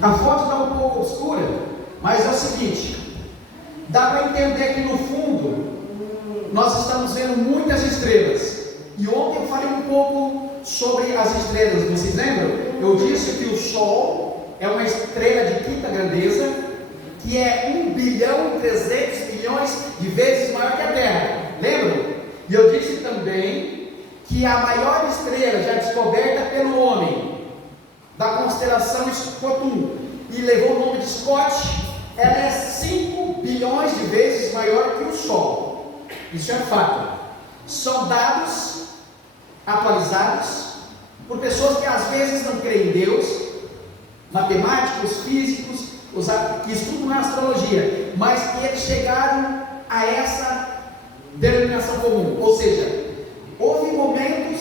A foto está um pouco obscura, mas é o seguinte: dá para entender que no fundo nós estamos vendo muitas estrelas. E ontem eu falei um pouco sobre as estrelas, vocês lembram? Eu disse que o Sol é uma estrela de quinta grandeza, que é 1 bilhão e 300 milhões de vezes maior que a Terra. Lembram? E eu disse também que a maior estrela já descoberta pelo homem, da constelação Scotum, e levou o nome de Scott, ela é 5 bilhões de vezes maior que o Sol. Isso é fato. São dados atualizados por pessoas que às vezes não creem em Deus, matemáticos, físicos, que estudam a astrologia, mas que eles chegaram a essa denominação comum. Ou seja, houve momentos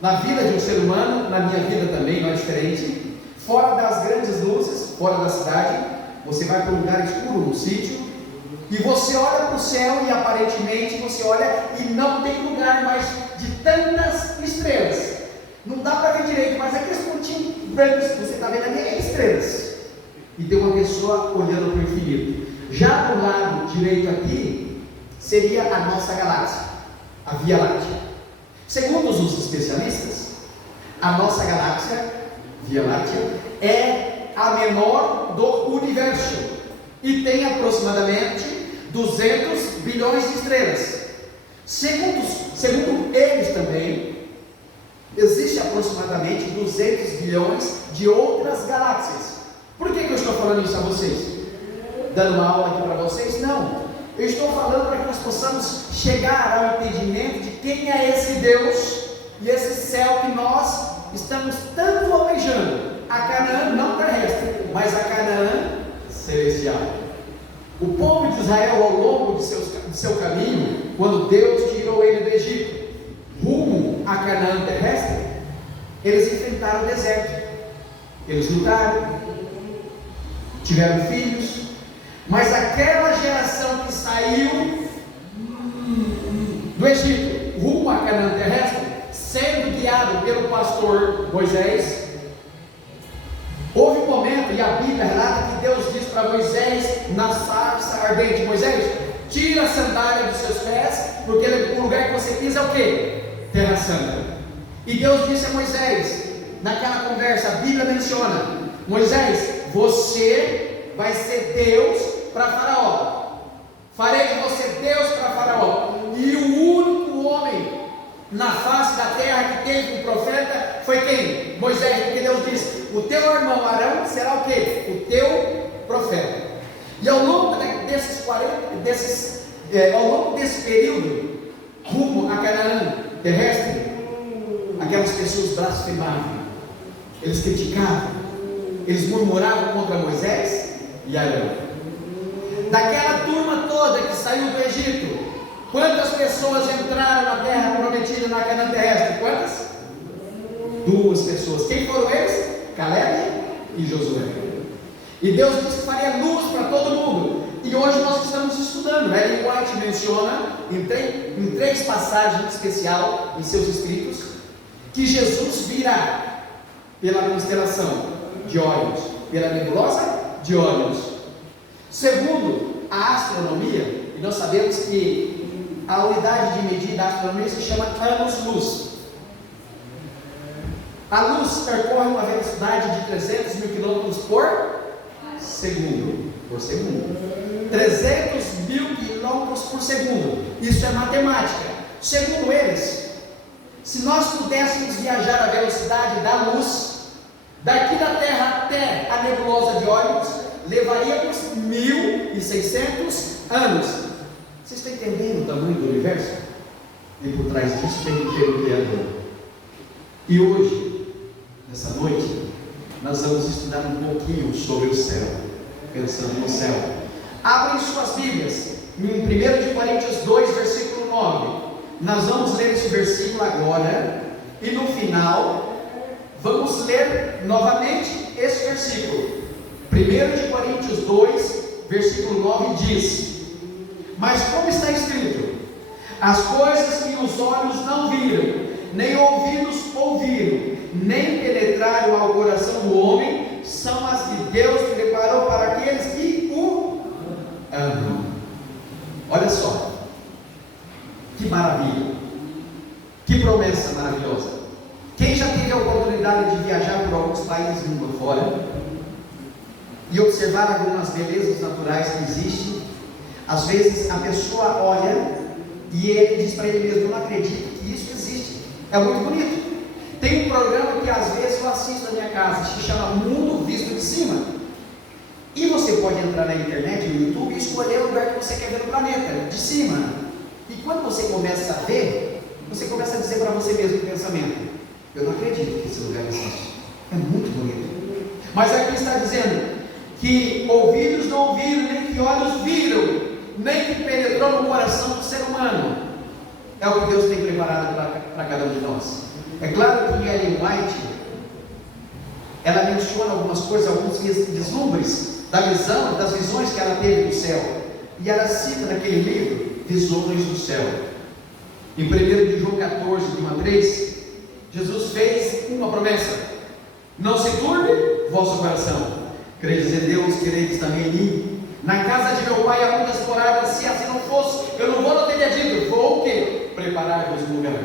na vida de um ser humano, na minha vida também, não é diferente, fora das grandes luzes, fora da cidade, você vai para um lugar escuro, um sítio, e você olha para o céu e aparentemente você olha e não tem lugar mais de tantas estrelas. Não dá para ver direito, mas aqueles pontinhos brancos que você está vendo ali é estrelas. E tem uma pessoa olhando para o infinito. Já do lado direito aqui seria a nossa galáxia, a Via Láctea. Segundo os especialistas, a nossa galáxia, Via Láctea, é a menor do universo e tem aproximadamente 200 bilhões de estrelas. Segundo eles também, existe aproximadamente 200 bilhões de outras galáxias. Por que eu estou falando isso a vocês? Dando uma aula aqui para vocês? Não. Eu estou falando para que nós possamos chegar ao entendimento de quem é esse Deus e esse céu que nós estamos tanto almejando. A Canaã não terrestre, mas a Canaã celestial. O povo de Israel, ao longo de seu caminho, quando Deus tirou ele do Egito, rumo à Canaã terrestre, eles enfrentaram o deserto. Eles lutaram, tiveram filhos, mas aquela geração que saiu do Egito, rumo à Canaã terrestre, sendo guiado pelo pastor Moisés, houve um momento, e a Bíblia relata que Deus diz para Moisés, na sarça ardente: Moisés, tira a sandália dos seus pés, porque o lugar que você pisa é o quê? Terra Santa. E Deus disse a Moisés, naquela conversa, a Bíblia menciona: Moisés, você vai ser Deus para Faraó. Farei de você Deus para Faraó. E o único homem na face da terra que teve um profeta foi quem? Moisés, porque Deus disse: o teu irmão Arão será o quê? O teu profeta. E ao longo desse período, rumo a Canaã terrestre, aquelas pessoas blasfemavam, eles criticavam, eles murmuravam contra Moisés e Arão. Daquela turma toda que saiu do Egito, quantas pessoas entraram na terra prometida, na Canaã terrestre? Quantas? 2 pessoas. Quem foram eles? Caleb e Josué. E Deus disse que faria luz para todo mundo. E hoje nós estamos estudando. Ellen White menciona em 3 passagens especiais em seus escritos que Jesus virá pela constelação de Órion, pela nebulosa de Órion. Segundo a astronomia, e nós sabemos que a unidade de medida da astronomia se chama anos-luz. A luz percorre uma velocidade de 300 mil quilômetros por segundo. 300 mil quilômetros por segundo. Isso é matemática. Segundo eles, se nós pudéssemos viajar a velocidade da luz, daqui da Terra até a nebulosa de Órion, levaríamos 1.600 anos. Vocês estão entendendo o tamanho do universo? E por trás disso tem que ter o Criador. E hoje, nessa noite, nós vamos estudar um pouquinho sobre o céu, pensando no céu. Abrem suas Bíblias em 1 Coríntios 2, versículo 9. Nós vamos ler esse versículo agora e no final vamos ler novamente esse versículo. 1 Coríntios 2, versículo 9 diz: mas como está escrito, as coisas que os olhos não viram, nem ouvidos ouviram, nem penetraram ao coração do homem, são as que Deus promessa maravilhosa. Quem já teve a oportunidade de viajar por alguns países mundo afora e observar algumas belezas naturais que existem, às vezes a pessoa olha e ele diz para ele mesmo: eu não acredito que isso existe. É muito bonito. Tem um programa que às vezes eu assisto na minha casa, se chama Mundo Visto de Cima. E você pode entrar na internet, no YouTube, e escolher o lugar que você quer ver no planeta, de cima. E quando você começa a ver, você começa a dizer para você mesmo no pensamento: eu não acredito que esse lugar existe. É muito bonito. Mas aqui está dizendo que ouvidos não ouviram, nem que olhos viram, nem que penetrou no coração do ser humano. É o que Deus tem preparado para cada um de nós. É claro que Ellen White, ela menciona algumas coisas, alguns vislumbres das visões que ela teve do céu. E ela cita naquele livro Visões do Céu. Em 1 de João 14, de 1 a 3, Jesus fez uma promessa: não se turbe vosso coração. Credes em Deus, credes também em mim. Na casa de meu pai há muitas moradas. Se assim não fosse, eu não vou, não teria dito. Vou o quê? Preparar-vos um lugar.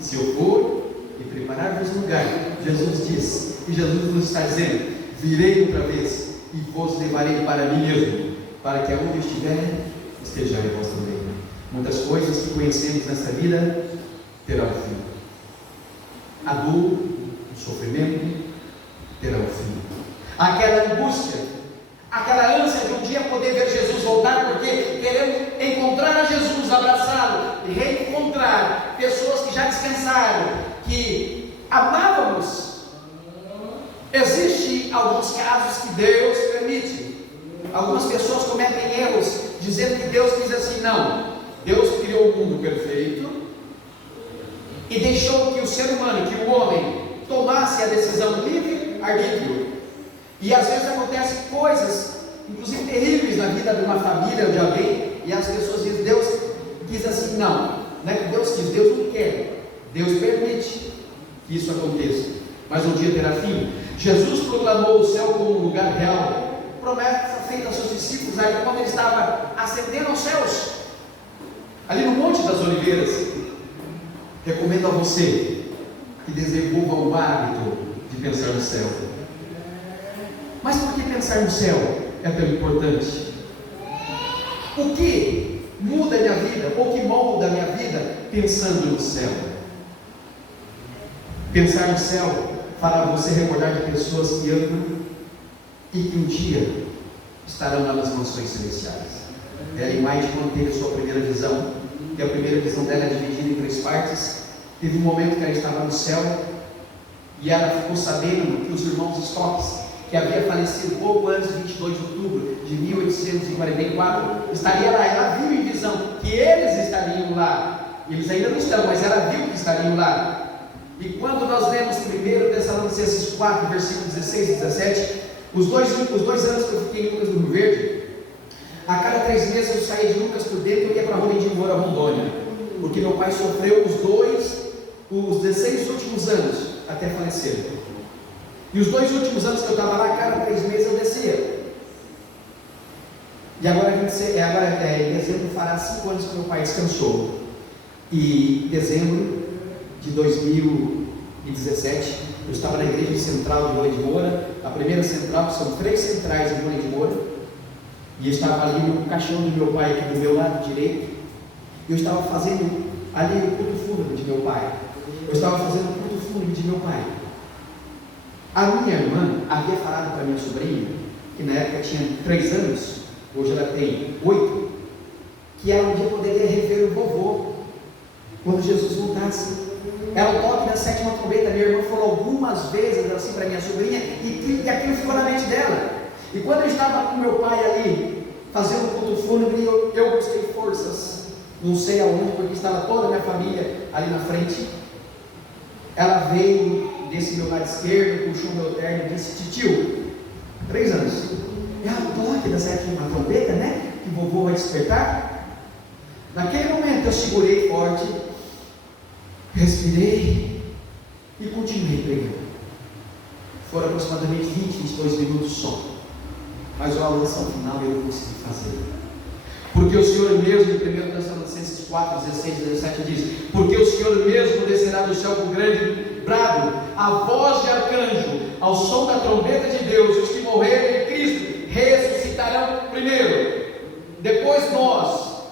Se eu for e preparar-vos um lugar, Jesus diz, e Jesus nos está dizendo: virei outra vez e vos levarei para mim mesmo, para que aonde eu estiver, estejais vós também. Muitas coisas que conhecemos nessa vida terão fim. A dor, o sofrimento terão fim. Aquela angústia, aquela ânsia de um dia poder ver Jesus voltar, porque queremos encontrar a Jesus, abraçá-lo e reencontrar pessoas que já descansaram, que amávamos. Existem alguns casos que Deus permite. Algumas pessoas cometem erros dizendo que Deus diz assim: não, Deus criou o mundo perfeito e deixou que o ser humano, que o homem, tomasse a decisão livre-arbítrio. E às vezes acontecem coisas, inclusive terríveis, na vida de uma família ou de alguém, e as pessoas dizem: Deus diz assim. Não é que Deus quis, Deus não quer, Deus permite que isso aconteça, mas um dia terá fim. Jesus proclamou o céu como um lugar real, promessa feita aos seus discípulos aí quando ele estava ascendendo aos céus, ali no Monte das Oliveiras. Recomendo a você que desenvolva o hábito de pensar no céu. Mas por que pensar no céu é tão importante? O que muda a minha vida, ou que molda a minha vida pensando no céu? Pensar no céu fará você recordar de pessoas que amam e que um dia estarão lá nas mansões celestiais. Ellen White, quando teve sua primeira visão, e a primeira visão dela é dividida em 3 partes, teve um momento que ela estava no céu e ela ficou sabendo que os irmãos Stokes, que havia falecido pouco antes de 22 de outubro de 1844, estaria lá. Ela viu em visão que eles estariam lá. Eles ainda não estão, mas ela viu que estariam lá. E quando nós lemos 1 Tessalonicenses 4, versículos 16 e 17, os dois anos que eu fiquei em Lucas do Rio Verde, a cada 3 meses eu saía de Lucas por dentro e ia para Rolim de Moura, Rondônia, porque meu pai sofreu os 16 últimos anos até falecer. E os 2 últimos anos que eu estava lá, cada 3 meses eu descia. E agora em dezembro fará 5 anos que meu pai descansou. E em dezembro de 2017, eu estava na igreja central de Rolim de Moura, a primeira central, são 3 centrais em Rolim de Moura, e eu estava ali no caixão do meu pai, aqui do meu lado direito, e eu estava fazendo ali o culto fúnebre de meu pai. Eu estava fazendo o culto fúnebre de meu pai. A minha irmã havia falado para minha sobrinha, que na época tinha 3 anos, hoje ela tem 8, que ela um dia poderia rever o vovô, quando Jesus voltasse. Era o toque da 7ª trombeta. Minha irmã falou algumas vezes assim para minha sobrinha, e aquilo ficou na mente dela. E quando eu estava com meu pai ali, fazendo o culto fúnebre, eu busquei forças, não sei aonde, porque estava toda a minha família ali na frente. Ela veio desse meu lado esquerdo, puxou meu terno e disse: titio, 3 anos, é o toque da 7ª trombeta, né? Que vovô vai despertar. Naquele momento eu segurei forte, respirei e continuei pregando. Foram aproximadamente 20, 22 minutos só, mas a oração final eu não consegui fazer. Porque o Senhor mesmo, em 1 Tessalonicenses 4, 16 e 17 diz: porque o Senhor mesmo descerá do céu com grande brado, a voz de arcanjo, ao som da trombeta de Deus, os que morrerem em Cristo ressuscitarão primeiro. Depois nós,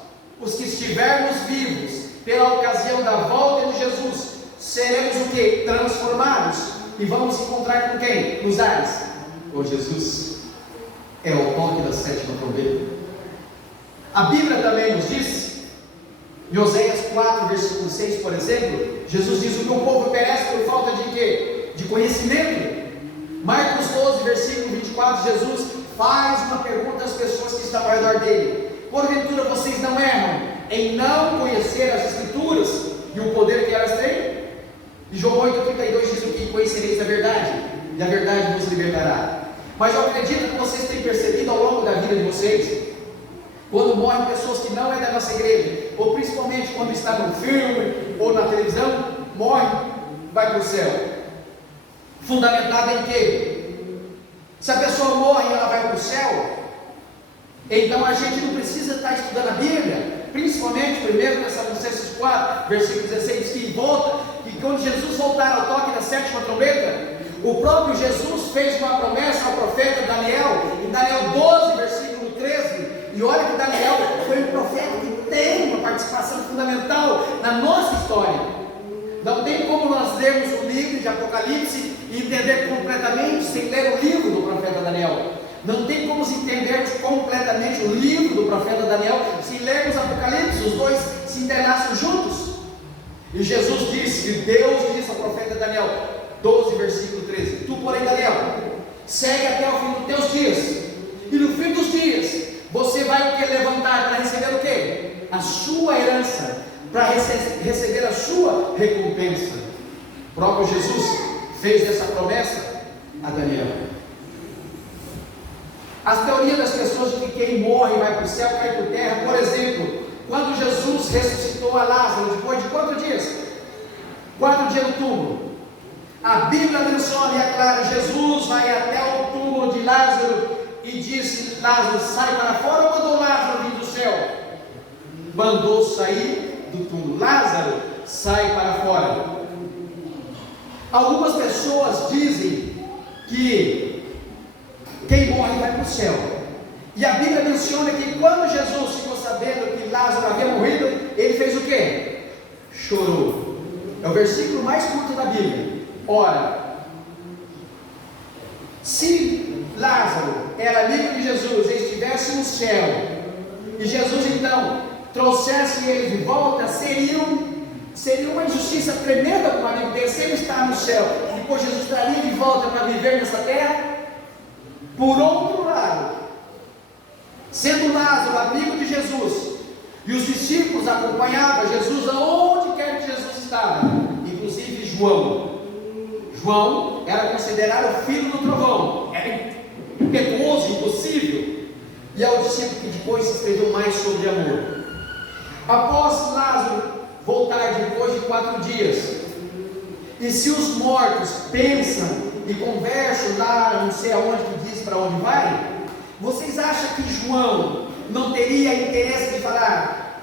os que estivermos vivos, pela ocasião da volta de Jesus, seremos o que? Transformados, e vamos encontrar com quem? Nos ares, com Jesus. É o toque da sétima trombeta. A Bíblia também nos diz, em Oséias 4, versículo 6, por exemplo, Jesus diz: o que o povo perece por falta de quê? De conhecimento. Marcos 12, versículo 24, Jesus faz uma pergunta às pessoas que estão ao redor dele: porventura vocês não erram em não conhecer as Escrituras e o poder que elas têm? E João 8,32 diz o que? Conhecereis a verdade, e a verdade vos libertará. Mas eu acredito que vocês têm percebido ao longo da vida de vocês, quando morrem pessoas que não é da nossa igreja, ou principalmente quando está no filme ou na televisão, morre, vai para o céu. Fundamentada em quê? Se a pessoa morre e ela vai para o céu, então a gente não precisa estar estudando a Bíblia, principalmente 1 Tessalonicenses 4, versículo 16, que volta, que quando Jesus voltar ao toque da sétima trombeta, o próprio Jesus fez uma promessa ao profeta Daniel, em Daniel 12, versículo 13, e olha que Daniel foi um profeta que tem uma participação fundamental na nossa história. Não tem como nós lermos o livro de Apocalipse e entender completamente sem ler o livro do profeta Daniel. Não tem como entendermos completamente o livro do profeta Daniel se lermos Apocalipse, os dois se entrelaçam juntos. E Jesus disse, e Deus disse ao profeta Daniel, 12, versículo 13: tu, porém, Daniel, segue até o fim dos teus dias, e no fim dos dias você vai levantar para receber o quê? A sua herança, para receber a sua recompensa. O próprio Jesus fez essa promessa a Daniel. As teorias das pessoas de que quem morre vai para o céu, cai por terra. Por exemplo, quando Jesus ressuscitou a Lázaro, depois de quantos dias? 4 dias no túmulo. A Bíblia menciona e aclara: Jesus vai até o túmulo de Lázaro e disse: Lázaro, sai para fora. Ou mandou Lázaro vir do céu? Mandou sair do túmulo. Lázaro, sai para fora. Algumas pessoas dizem que quem morre vai para o céu. E a Bíblia menciona que quando Jesus ficou sabendo que Lázaro havia morrido, ele fez o quê? Chorou. É o versículo mais curto da Bíblia. Ora, se Lázaro era amigo de Jesus e estivesse no céu, e Jesus então trouxesse ele de volta, seria uma injustiça tremenda para o amigo dele, se ele está no céu, e depois Jesus traria de volta para viver nessa terra. Por outro lado, sendo Lázaro amigo de Jesus, e os discípulos acompanhavam Jesus aonde quer que Jesus estava, inclusive João era considerado o filho do trovão, era impetuoso, impossível, e é o discípulo que depois se escreveu mais sobre amor. Após Lázaro voltar depois de 4 dias, e se os mortos pensam e conversam lá, não sei aonde que diz para onde vai, vocês acham que João não teria interesse de falar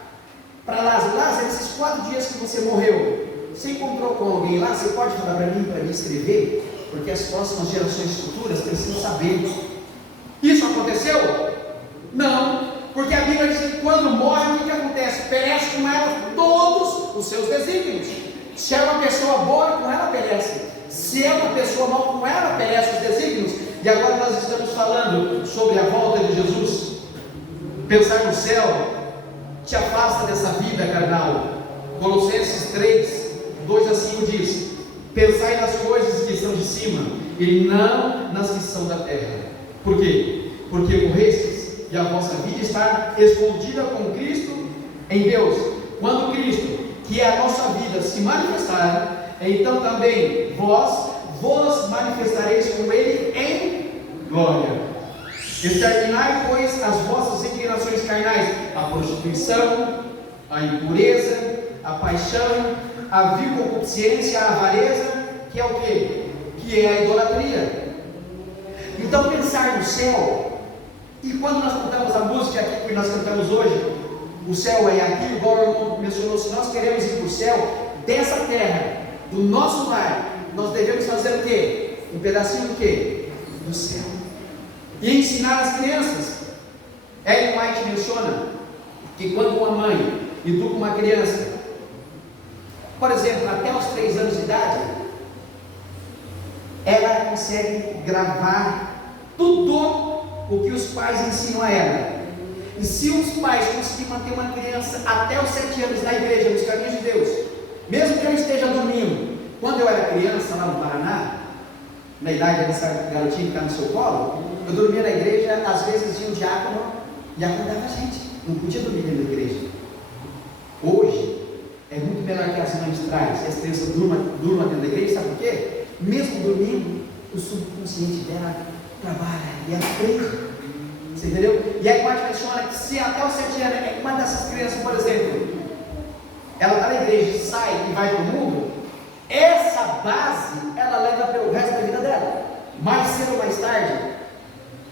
para Lázaro: Lázaro, esses 4 dias que você morreu, você encontrou com alguém lá? Você pode falar para mim escrever? Porque as próximas gerações futuras precisam saber. Isso aconteceu? Não, porque a Bíblia diz que quando morre, o que acontece? Perece com ela todos os seus desígnios. Se é uma pessoa boa, com ela perece. Se é uma pessoa mal, com ela perece os desígnios. E agora nós estamos falando sobre a volta de Jesus. Pensar no céu te afasta dessa vida carnal. Colossenses 3, 2 a 5 diz: pensai nas coisas que são de cima, e não nas que são da terra. Por quê? Porque morrestes, e a vossa vida está escondida com Cristo em Deus. Quando Cristo, que é a nossa vida, se manifestar, então também vos manifestareis com Ele em glória. Exterminai, pois, as vossas inclinações carnais: a prostituição, a impureza, a paixão, a vil concupiscência, a avareza, que é o quê? Que é a idolatria. Então pensar no céu E quando nós cantamos a música aqui que nós cantamos hoje, o céu é aqui, igual o irmão mencionou, se nós queremos ir para o céu, dessa terra, do nosso lar, nós devemos fazer o quê? Um pedacinho do quê? Do céu. E ensinar as crianças. Ellen White menciona que quando uma mãe educa uma criança, por exemplo, até os 3 anos de idade, ela consegue gravar tudo o que os pais ensinam a ela. E se os pais conseguirem manter uma criança até os 7 anos na igreja, nos caminhos de Deus, mesmo que ela esteja dormindo, quando eu era criança lá no Paraná, na idade dessa garotinha que está no seu colo, eu dormia na igreja, às vezes tinha um diácono e acordava a gente, não podia dormir dentro da igreja. Hoje, é muito melhor que as mães trazem, que as crianças durmam dentro da igreja, sabe por quê? Mesmo dormindo, o subconsciente dela trabalha e ela aprende. Você entendeu? E aí pode menciona que se até os 7 anos, uma dessas crianças, por exemplo, ela está na igreja, sai e vai para o mundo, essa base ela leva pelo resto da vida dela. Mais cedo ou mais tarde,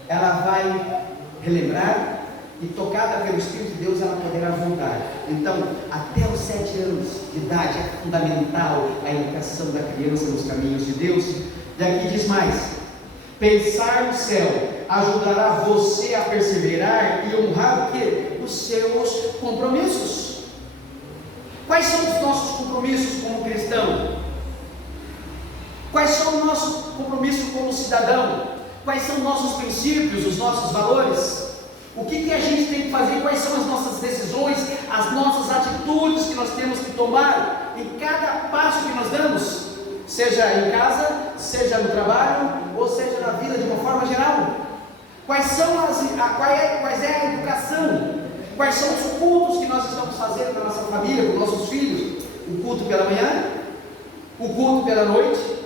ela vai relembrar e, tocada pelo Espírito de Deus, ela poderá voltar. Então, até os 7 anos de idade é fundamental a educação da criança nos caminhos de Deus. E aqui diz mais: pensar no céu ajudará você a perseverar e honrar o quê? Os seus compromissos. Quais são os nossos compromissos como cristão? Quais são os nossos compromissos como cidadão? Quais são os nossos princípios, os nossos valores? O que a gente tem que fazer? Quais são as nossas decisões, as nossas atitudes que nós temos que tomar em cada passo que nós damos? Seja em casa, seja no trabalho, ou seja na vida de uma forma geral. Quais é a educação? Quais são os cultos que nós estamos fazendo para a nossa família, para os nossos filhos? O culto pela manhã? O culto pela noite?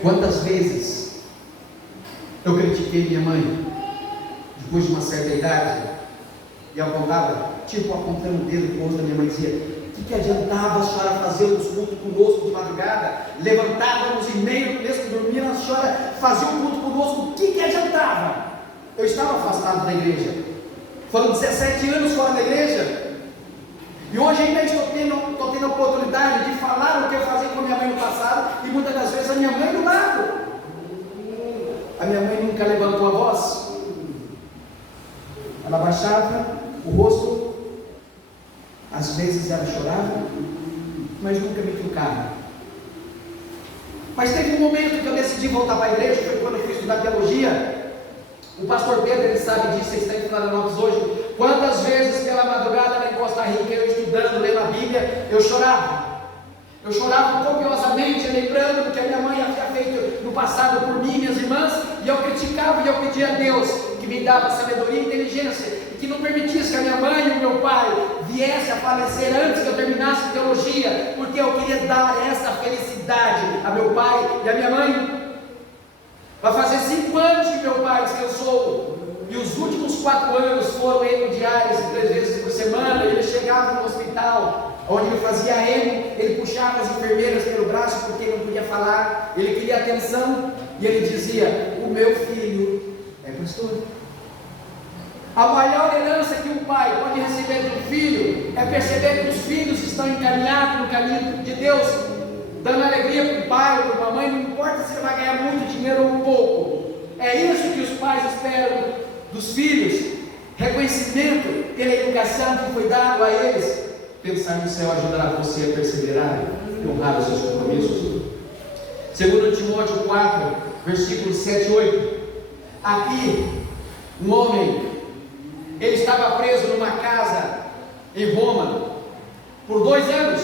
Quantas vezes eu critiquei minha mãe, depois de uma certa idade, e apontava, apontando o dedo para o rosto da minha mãe, dizia: o que adiantava a senhora fazer os cultos conosco de madrugada? Levantávamos e meio, mesmo dormindo, a senhora fazia o culto conosco, o que adiantava? Eu estava afastado da igreja, foram 17 anos fora da igreja, e hoje ainda estou tendo a oportunidade de falar o que eu fazia com a minha mãe no passado, e muitas das vezes a minha mãe do lado. A minha mãe nunca levantou a voz, ela baixava o rosto, às vezes ela chorava, mas nunca me trucava. Mas teve um momento que eu decidi voltar para a igreja, foi quando eu fui estudar teologia. O pastor Pedro, ele sabe disso, ele está em Florianópolis hoje. Quantas vezes pela madrugada lá em Costa Rica, eu estudando, lendo a Bíblia, eu chorava. Eu chorava copiosamente, lembrando do que a minha mãe havia feito no passado por mim e minhas irmãs, e eu criticava e eu pedia a Deus que me dava sabedoria e inteligência, e que não permitisse que a minha mãe e o meu pai viessem a falecer antes que eu terminasse teologia, porque eu queria dar essa felicidade a meu pai e a minha mãe. Vai fazer 5 anos que meu pai descansou, e os últimos 4 anos foram emo diários, 3 vezes por semana. Ele chegava no hospital, onde ele fazia emo, ele puxava as enfermeiras pelo braço, porque ele não podia falar, ele queria atenção, e ele dizia: o meu filho é pastor. A maior herança que um pai pode receber de um filho é perceber que os filhos estão encaminhados no caminho de Deus, dando alegria para o pai ou para a mãe, não importa se ele vai ganhar muito dinheiro ou um pouco. É isso que os pais esperam dos filhos: reconhecimento pela educação que foi dado a eles. Pensar no céu ajudará você a perseverar e honrar os seus compromissos. 2 Timóteo 4, versículos 7 e 8. Aqui, um homem, ele estava preso numa casa em Roma por 2 anos.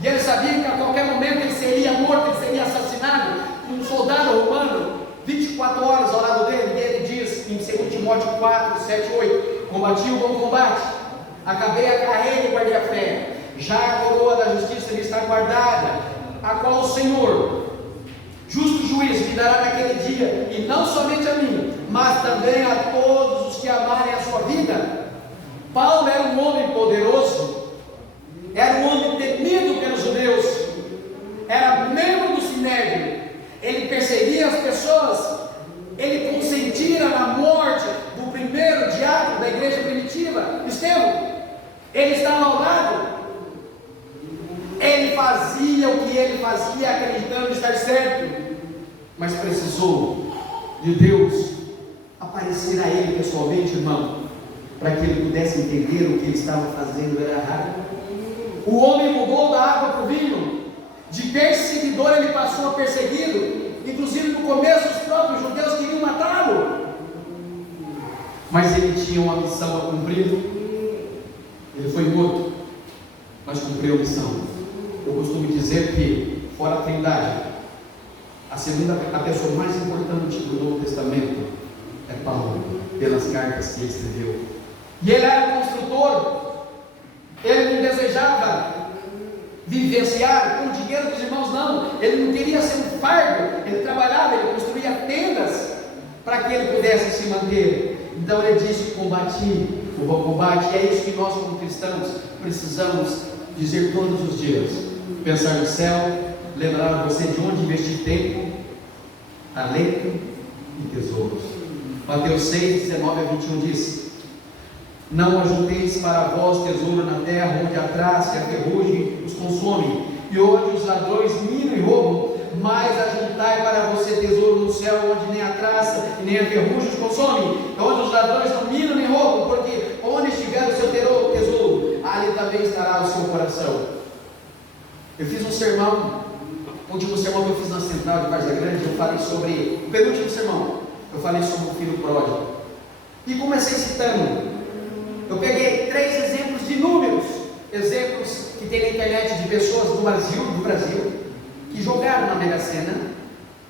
E ele sabia que a qualquer momento ele seria morto, ele seria assassinado. Um soldado romano, 24 horas ao lado dele, e ele diz em 2 Timóteo 4, 7 e 8: combati o bom combate, acabei a carreira e guardei a fé. Já a coroa da justiça me está guardada, a qual o Senhor, justo juiz, me dará naquele dia, e não somente a mim, mas também a todos os que amarem a sua vida. Paulo era um homem poderoso, era um homem temido pelos judeus, era membro do Sinédrio, ele perseguia as pessoas, ele conseguia fazia o que ele fazia acreditando estar certo, mas precisou de Deus aparecer a ele pessoalmente, irmão, para que ele pudesse entender o que ele estava fazendo era errado. O homem mudou da água para o vinho, de perseguidor ele passou a perseguido, inclusive no começo os próprios judeus queriam matá-lo, mas ele tinha uma missão a cumprir. Ele foi morto, mas cumpriu a missão. Eu costumo dizer que, fora a Trindade, a pessoa mais importante do Novo Testamento é Paulo, pelas cartas que ele escreveu. E ele era construtor, ele não desejava vivenciar com o dinheiro dos irmãos, não. Ele não queria ser um fardo, ele trabalhava, ele construía tendas para que ele pudesse se manter. Então ele disse: combati o bom combate. E é isso que nós, como cristãos, precisamos dizer todos os dias: pensar no céu, lembrar você de onde investir tempo, talento e tesouros. Mateus 6, 19 a 21 diz: não ajunteis para vós tesouro na terra, onde a traça e a ferrugem os consomem, e onde os ladrões minam e roubam, mas ajuntai para você tesouro no céu, onde nem a traça e nem a ferrugem os consomem, onde os ladrões não minam nem roubam, porque onde estiver o seu tesouro, ali também estará o seu coração. Eu fiz um sermão, o último sermão que eu fiz na Central de Várzea Grande, eu falei sobre, o penúltimo sermão, eu falei sobre o filho pródigo, e comecei citando. Eu peguei 3 exemplos de números, exemplos que tem na internet de pessoas do Brasil, que jogaram na Mega Sena.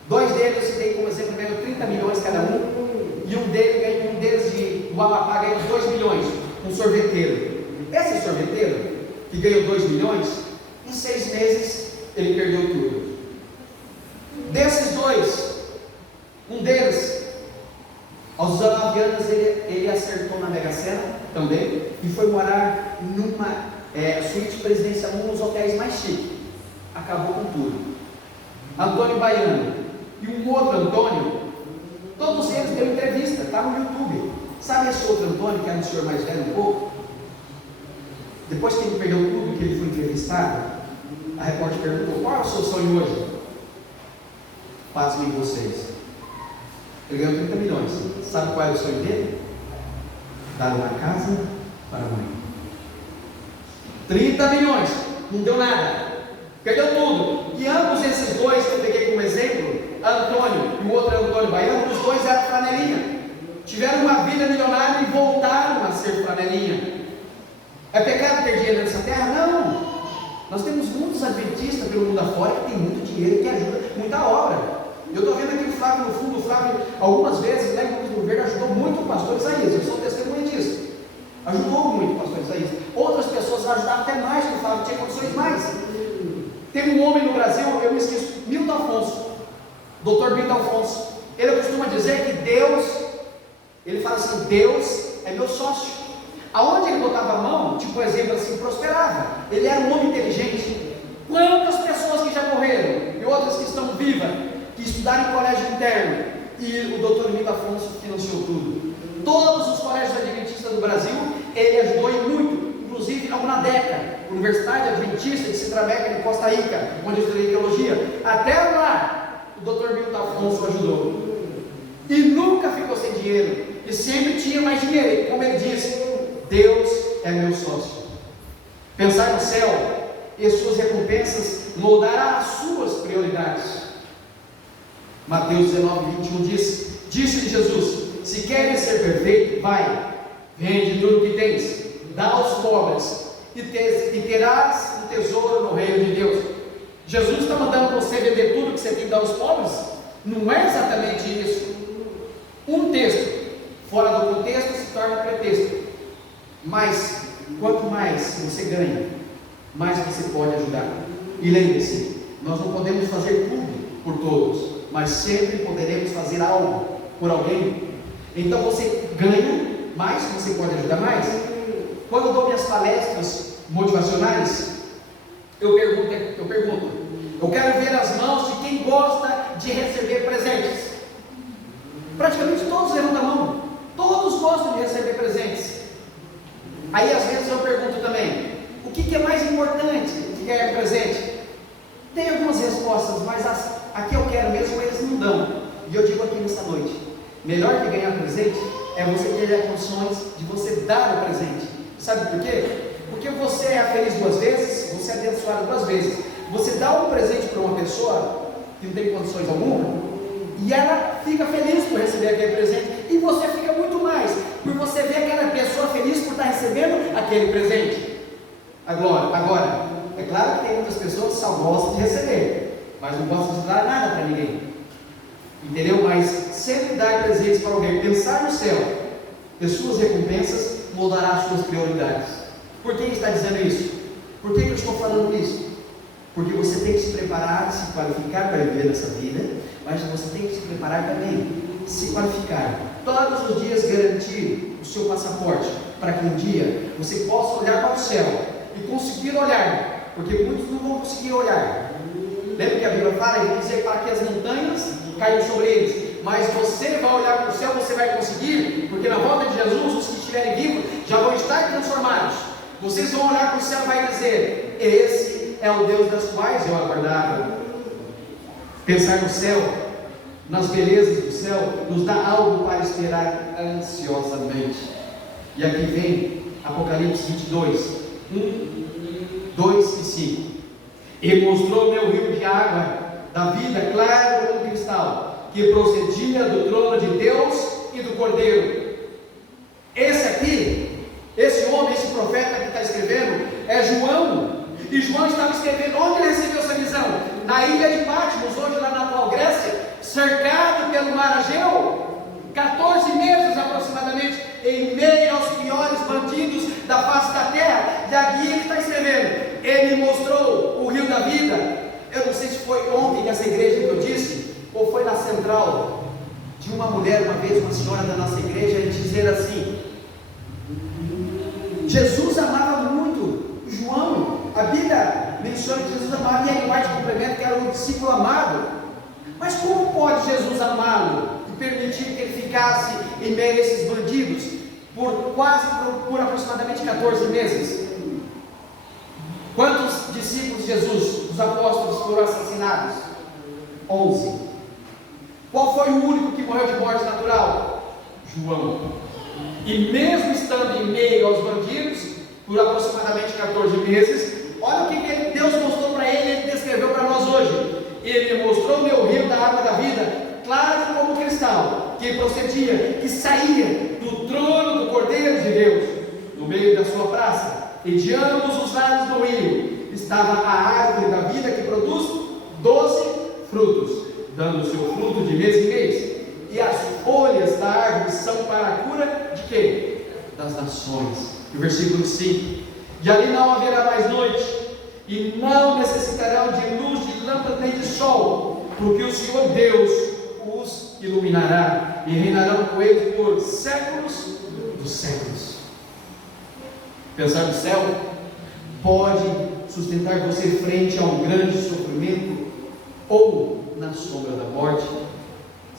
2 deles eu citei como exemplo, ganhou 30 milhões cada um, e um deles do Amapá ganhou 2 milhões, um sorveteiro. Esse sorveteiro, que ganhou 2 milhões, em 6 meses ele perdeu tudo. Desses 2, um deles, aos 19 anos ele acertou na Mega Sena também, e foi morar numa suíte presidencial, um dos hotéis mais chiques. Acabou com tudo. Antônio Baiano e um outro Antônio, todos eles deram entrevista, está no YouTube. Sabe esse outro Antônio, que era um senhor mais velho um pouco? Depois que ele perdeu tudo, que ele foi entrevistado, a repórter perguntou: qual é o seu sonho hoje? Pasmem vocês, ele ganhou 30 milhões. Sabe qual era o sonho dele? Dar uma casa para a mãe. 30 milhões, não deu nada, perdeu tudo. E ambos esses 2 que eu peguei como exemplo, Antônio e o outro Antônio Baiano, os 2 eram flanelinha, tiveram uma vida milionária e voltaram a ser flanelinha. É pecado ter dinheiro nessa terra? Não. Nós temos muitos adventistas pelo mundo afora que tem muito dinheiro e que ajuda muita obra. Eu estou vendo aqui o Flávio no fundo. O Flávio, algumas vezes, lá em Campos do Verde, ajudou muito o pastor Isaías. Eu sou testemunha disso. Ajudou muito o pastor Isaías. Outras pessoas ajudaram até mais que o Flávio, tinha condições mais. Tem um homem no Brasil, eu me esqueço, Milton Afonso, Dr. Milton Afonso. Ele costuma dizer que Deus, ele fala assim: Deus é meu sócio. Aonde ele botava a mão, tipo um exemplo assim, prosperava. Ele era um homem inteligente. Quantas pessoas que já morreram e outras que estão vivas, que estudaram em colégio interno, e o Dr. Milton Afonso financiou tudo. Todos os colégios adventistas do Brasil, ele ajudou e muito, inclusive a UNADECA, Universidade Adventista de Citrameca, de Costa Rica, onde eu estudei teologia. Até lá, o Dr. Milton Afonso ajudou. E nunca ficou sem dinheiro, e sempre tinha mais dinheiro. E como ele disse: Deus é meu sócio. Pensar no céu e suas recompensas moldará as suas prioridades. Mateus 19, 21 diz: disse-lhe Jesus: se queres ser perfeito, vai, vende tudo que tens, dá aos pobres, e terás um tesouro no reino de Deus. Jesus está mandando você vender tudo que você tem e dar aos pobres? Não é exatamente isso. Um texto fora do contexto se torna pretexto. Mas quanto mais você ganha, mais você pode ajudar. E lembre-se, nós não podemos fazer tudo por todos, mas sempre poderemos fazer algo por alguém. Então você ganha mais, você pode ajudar mais. Quando eu dou minhas palestras motivacionais, eu pergunto: eu quero ver as mãos de quem gosta de receber presentes. Praticamente todos levantam a mão. Todos gostam de receber presentes. Aí às vezes eu pergunto também: o que é mais importante que é presente? Tem algumas respostas, mas aqui eu quero mesmo, eles não dão. E eu digo aqui nessa noite: melhor que ganhar presente é você ter condições de você dar o presente. Sabe por quê? Porque você é feliz duas vezes, você é abençoado duas vezes. Você dá um presente para uma pessoa que não tem condições alguma, e ela fica feliz por receber aquele presente, e você fica muito mais, por você ver aquela pessoa feliz por estar recebendo aquele presente. Agora, é claro que tem muitas pessoas que só gostam de receber, mas não gostam de dar nada para ninguém, entendeu? Mas sempre dar presentes para alguém, pensar no céu, as suas recompensas moldará as suas prioridades. Por que está dizendo isso? Por que eu estou falando isso? Porque você tem que se preparar, se qualificar para viver essa vida, mas você tem que se preparar também, se qualificar, todos os dias garantir o seu passaporte, para que um dia você possa olhar para o céu e conseguir olhar, porque muitos não vão conseguir olhar. Lembra que a Bíblia fala, ele dizer para que as montanhas caiam sobre eles, mas você vai olhar para o céu, você vai conseguir, porque na volta de Jesus, os que estiverem vivos já vão estar transformados. Vocês vão olhar para o céu e vai dizer: esse é o Deus das quais eu aguardava. Pensar no céu, nas belezas do céu, nos dá algo para esperar ansiosamente. E aqui vem Apocalipse 22, 1, 2 e 5. E mostrou-me o rio de água da vida, claro como cristal, que procedia do trono de Deus e do Cordeiro. Esse aqui, esse homem, esse profeta que está escrevendo, é João. E João estava escrevendo onde ele recebeu essa visão? Na ilha de Patmos, hoje lá na atual Grécia, cercado pelo mar Egeu, 14 meses aproximadamente, em meio aos piores bandidos da face da terra. E aqui ele está escrevendo: ele me mostrou o rio da vida. Eu não sei se foi ontem nessa igreja que eu disse, ou foi na central, de uma mulher, uma vez, uma senhora da nossa igreja, e dizer assim: Jesus amava muito João. A Bíblia menciona que Jesus amava, e aí mais complementa que era um discípulo amado. Mas como pode Jesus amá-lo e permitir que ele ficasse em meio a esses bandidos por aproximadamente 14 meses? Quantos discípulos de Jesus, os apóstolos, foram assassinados? 11. Qual foi o único que morreu de morte natural? João. E mesmo estando em meio aos bandidos, por aproximadamente 14 meses, olha o que Deus mostrou para ele, ele descreveu para nós hoje. Ele mostrou meu rio da água da vida, claro como cristal, que procedia, que saía do trono do Cordeiro de Deus, no meio da sua praça, e de ambos os lados do rio estava a árvore da vida, que produz 12 frutos, dando o seu fruto de mês em mês. E as folhas da árvore são para a cura de quem? Das nações. E o versículo 5: e ali não haverá mais noite, e não necessitarão de luz de lâmpada nem de sol, porque o Senhor Deus os iluminará, e reinarão com eles por séculos dos séculos. Pensar no céu pode sustentar você frente a um grande sofrimento ou na sombra da morte.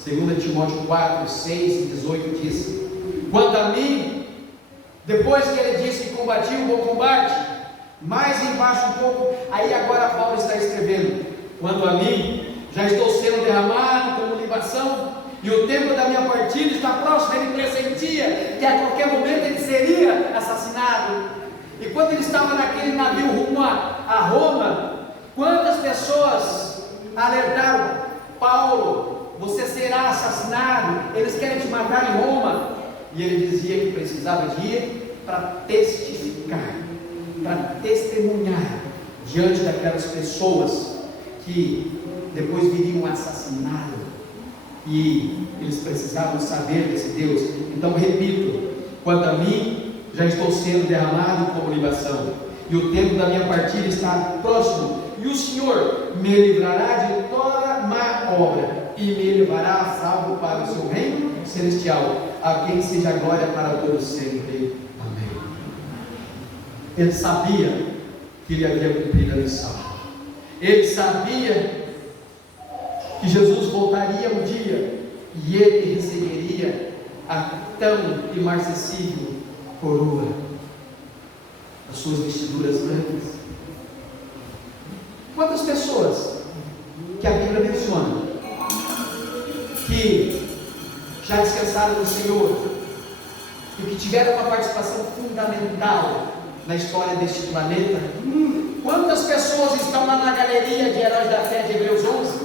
2 Timóteo 4, 6 e 18 diz: quanto a mim, depois que ele disse que combati o bom combate, mais embaixo um pouco, aí agora Paulo está escrevendo: quanto a mim, já estou sendo derramado como libação, e o tempo da minha partida está próximo. Ele pressentia que a qualquer momento ele seria assassinado. E quando ele estava naquele navio rumo a Roma, quantas pessoas alertaram: Paulo, você será assassinado, eles querem te matar em Roma. E ele dizia que precisava de ir para testificar, para testemunhar diante daquelas pessoas que depois viriam assassiná-lo, e eles precisavam saber desse Deus. Então repito: quanto a mim, já estou sendo derramado como libação, e o tempo da minha partida está próximo, e o Senhor me livrará de toda má obra, e me levará a salvo para o seu reino celestial, a quem seja a glória para todos sempre. Amém. Ele sabia que ele havia cumprido a missão. Ele sabia que Jesus voltaria um dia, e ele receberia a tão imarcessível coroa, as suas vestiduras brancas. Quantas pessoas que a Bíblia menciona que já descansaram no Senhor e que tiveram uma participação fundamental na história deste planeta? Quantas pessoas estão lá na galeria de Heróis da Fé de Hebreus 11?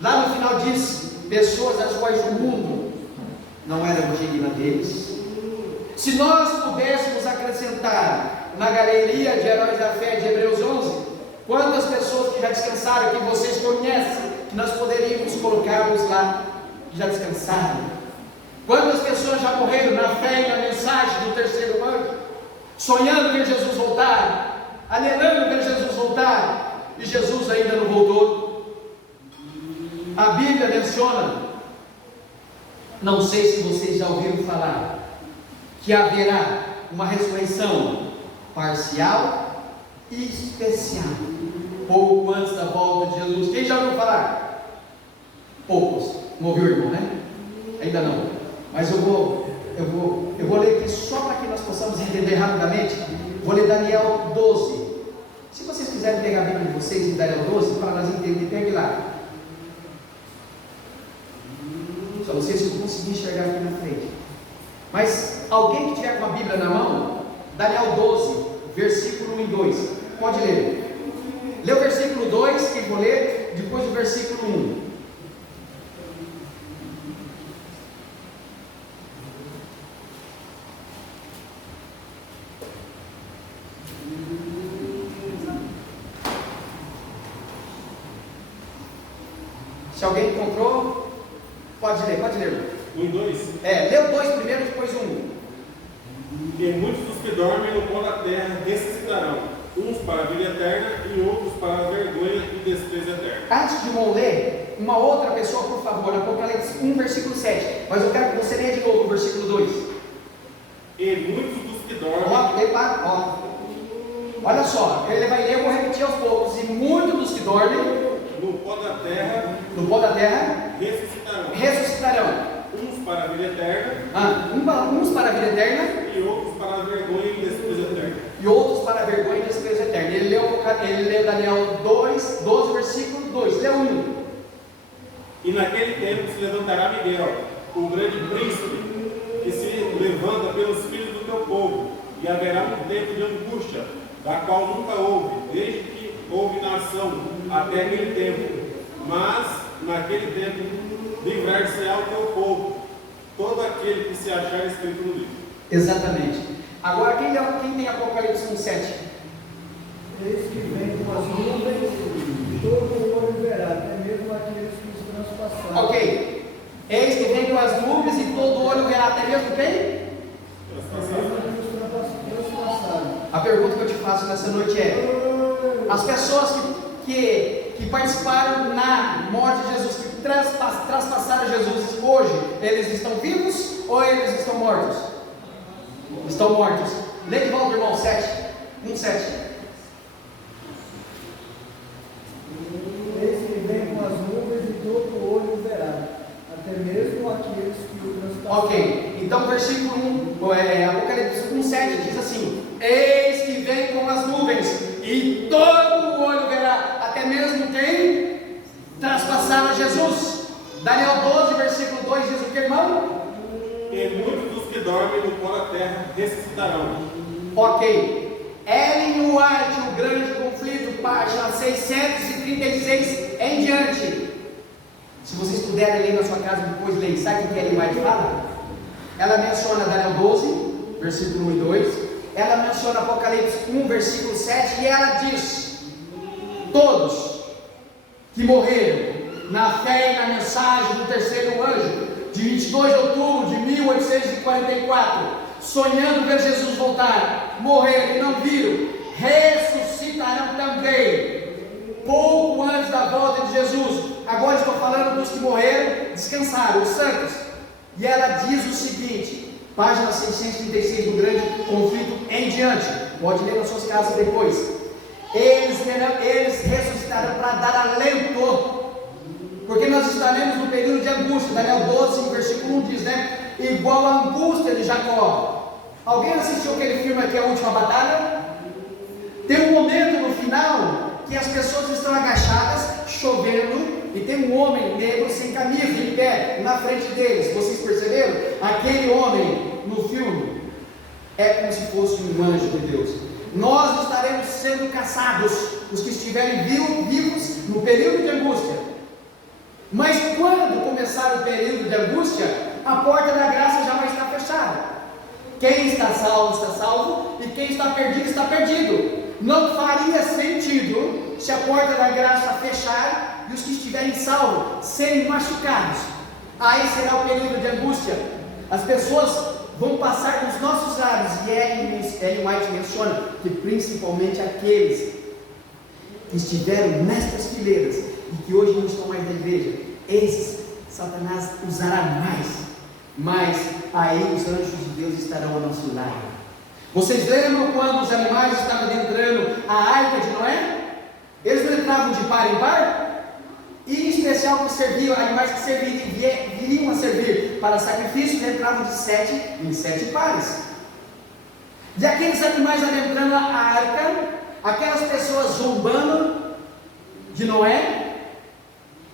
Lá no final diz: pessoas das quais o mundo não era digna deles. Se nós pudéssemos acrescentar na galeria de Heróis da Fé de Hebreus 11, quantas pessoas que já descansaram, que vocês conhecem, que nós poderíamos colocá-los lá, que já descansaram? Quantas pessoas já morreram na fé e na mensagem do terceiro anjo, sonhando ver Jesus voltar, anelando ver Jesus voltar, e Jesus ainda não voltou? A Bíblia menciona, não sei se vocês já ouviram falar, que haverá uma ressurreição parcial e especial, pouco antes da volta de Jesus. Quem já ouviu falar? Poucos. Não ouviu, irmão, né? Ainda não. Mas eu vou ler aqui só para que nós possamos entender rapidamente. Vou ler Daniel 12. Se vocês quiserem pegar a Bíblia de vocês em Daniel 12, para nós entendermos, pegue lá. Só não sei se eu consegui enxergar aqui na frente. Mas alguém que tiver com a Bíblia na mão, Daniel 12, versículo 1 e 2, pode ler. Lê o versículo 2, quem for ler, depois o versículo 1. Se alguém encontrou, pode ler. 1 e 2? Lê o 2 primeiro, depois o 1. E muitos dos que dormem no pó da terra ressuscitarão, uns para a vida eterna e outros para a vergonha e desprezo eterno. Antes de eu ler, uma outra pessoa, por favor, Apocalipse 1, versículo 7. Mas eu quero que você leia de novo o versículo 2. E muitos dos que dormem. Olha só, ele vai ler, eu vou repetir aos poucos. E muitos dos que dormem No pó da terra ressuscitarão. Uns para a vida eterna. Uns para a vida eterna. E outros para a vergonha e desprezo eterno. E outros para a vergonha e desprezo eterno. Ele leu Daniel 2, 12, versículo 2. Leu 1. E naquele tempo se levantará Miguel, o grande príncipe, que se levanta pelos filhos do teu povo. E haverá um tempo de angústia, da qual nunca houve, desde que houve nação até aquele tempo. Mas naquele tempo livrar-se-á o teu povo, todo aquele que se achar escrito no livro. Exatamente. Agora quem tem Apocalipse 1, 7? Eis que vem com as nuvens e todo o olho verá, até mesmo aqueles que os transpassaram. Ok. Eis que vem com as nuvens e todo olho verá, até mesmo quem? A pergunta que eu te faço nessa noite é: as pessoas que participaram na morte de Jesus, que traspassaram Jesus hoje, eles estão vivos ou eles estão mortos? Estão mortos. Lê de volta, irmão, 7. 1, 7. Eis que vem com as nuvens e todo o olho verá, até mesmo aqueles que o transpassaram. Ok, então versículo 1, Apocalipse 1, 7 diz assim: eis que vem com as nuvens e todo o olho verá, até mesmo quem traspassaram Jesus. Daniel 12, versículo 2 diz o que, irmão? E muitos dos que dormem no pó da terra ressuscitarão. Ok. Ellen White, o grande conflito, página 636 em diante. Se vocês puderem ler na sua casa depois, leia. Sabe o que Ellen White fala? Ela menciona Daniel 12, versículo 1 e 2. Ela menciona Apocalipse 1, versículo 7. E ela diz: todos que morreram na fé e na mensagem do terceiro anjo, de 22 de outubro de 1844, sonhando ver Jesus voltar, morreram e não viram, ressuscitarão também, pouco antes da volta de Jesus. Agora estou falando dos que morreram, descansaram, os santos. E ela diz o seguinte, página 636 do grande conflito em diante, pode ler nas suas casas depois. Eles ressuscitarão para dar alento, porque nós estaremos no período de angústia. Daniel 12, versículo 1 diz, né? Igual a angústia de Jacó. Alguém assistiu aquele filme aqui, A Última Batalha? Tem um momento no final que as pessoas estão agachadas, chovendo, e tem um homem negro sem camisa, em pé, na frente deles. Vocês perceberam? Aquele homem no filme é como se fosse um anjo de Deus. Nós estaremos sendo caçados, os que estiverem vivos no período de angústia. Mas quando começar o período de angústia, a porta da graça já vai estar fechada. Quem está salvo, e quem está perdido. Não faria sentido se a porta da graça fechar e os que estiverem salvos serem machucados. Aí será o período de angústia. As pessoas vão passar nos nossos lares, e Ellen White menciona que principalmente aqueles que estiveram nestas fileiras e que hoje não estão mais na igreja, esses Satanás usará mais. Mas aí os anjos de Deus estarão ao nosso lado. Vocês lembram quando os animais estavam adentrando a arca de Noé? Eles não entravam de par em par? E em especial que serviam, animais que viriam a servir para sacrifício, entravam de 7 em 7 pares. E aqueles animais adentrando a arca, aquelas pessoas zombando de Noé,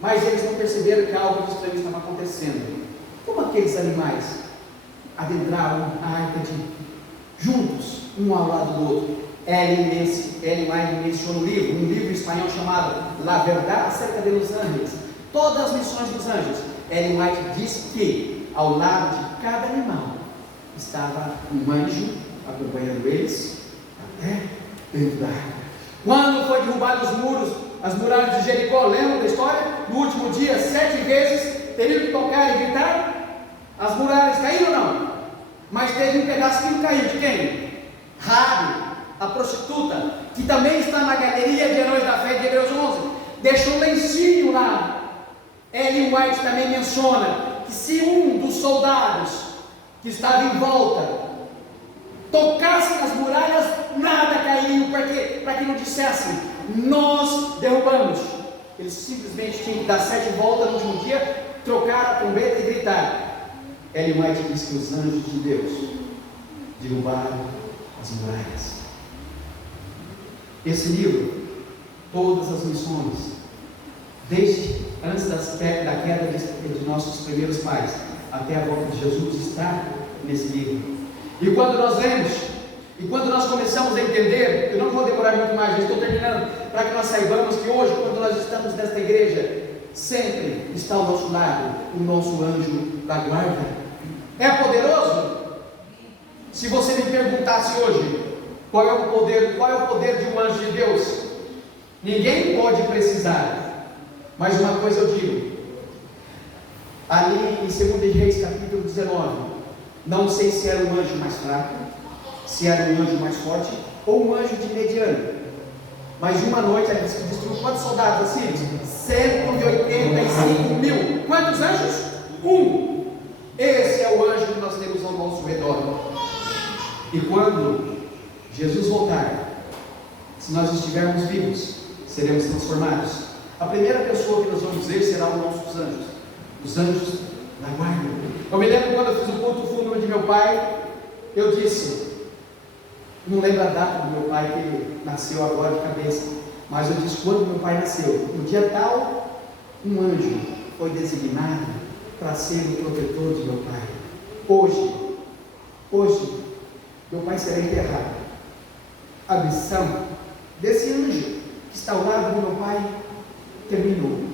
mas eles não perceberam que algo estranho estava acontecendo. Como aqueles animais adentraram a arca juntos, um ao lado do outro? Ellen White menciona um livro espanhol chamado La Verdad acerca de los Ángeles, todas as missões dos anjos. Ellen White diz que ao lado de cada animal estava um anjo acompanhando eles até dentro da arca. Quando foi derrubado os muros, as muralhas de Jericó, lembram da história? No último dia, 7 vezes teriam que tocar e gritar. As muralhas caíram ou não? Mas teve um pedaço que não caiu. De quem? Rabi, a prostituta, que também está na galeria de Heróis da Fé de Hebreus 11, deixou um lencinho lá. Ellen White também menciona que se um dos soldados que estava em volta tocasse nas muralhas, nada cairia, para que não dissessem, nós derrubamos. Eles simplesmente tinham que dar 7 voltas no último dia, trocar a trombeta e gritar. Ellen White diz que os anjos de Deus derrubaram as muralhas. Esse livro, todas as missões, desde antes da queda de nossos primeiros pais até a volta de Jesus, está nesse livro. E quando nós lemos, e quando nós começamos a entender, eu não vou demorar muito mais, já estou terminando, para que nós saibamos que hoje, quando nós estamos nesta igreja, sempre está ao nosso lado o nosso anjo da guarda. É poderoso? Se você me perguntasse hoje, qual é o poder de um anjo de Deus? Ninguém pode precisar, mas uma coisa eu digo, ali em 2 Reis capítulo 19, não sei se era um anjo mais fraco, se era um anjo mais forte, ou um anjo de mediano, mas uma noite ele destruiu quantos soldados assírios? 185 mil. Quantos anjos? Um. Esse é o anjo que nós temos ao nosso redor. E quando Jesus voltar, se nós estivermos vivos, seremos transformados. A primeira pessoa que nós vamos ver será os nossos anjos, os anjos da guarda. Eu me lembro quando eu fiz o culto fúnebre de meu pai, eu disse, não lembro a data do meu pai, que ele nasceu agora de cabeça, mas eu disse quando meu pai nasceu, no dia tal, um anjo foi designado para ser o protetor de meu pai. Hoje, meu pai será enterrado. A missão desse anjo que está ao lado do meu pai terminou.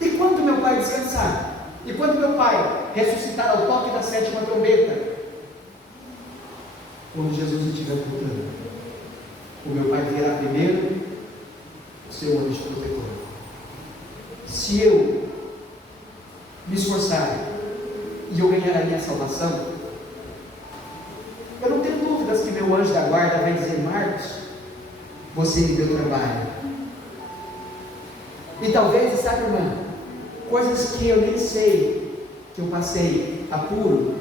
E quando meu pai descansar, e quando meu pai ressuscitar ao toque da 7ª trombeta, quando Jesus estiver voltando, o meu pai virá primeiro o seu anjo protetor. Se eu me esforçar e eu ganhar a minha salvação, eu não tenho dúvidas que meu anjo da guarda vai dizer, Marcos, você me deu trabalho. E talvez, sabe, irmã, coisas que eu nem sei, que eu passei apuro,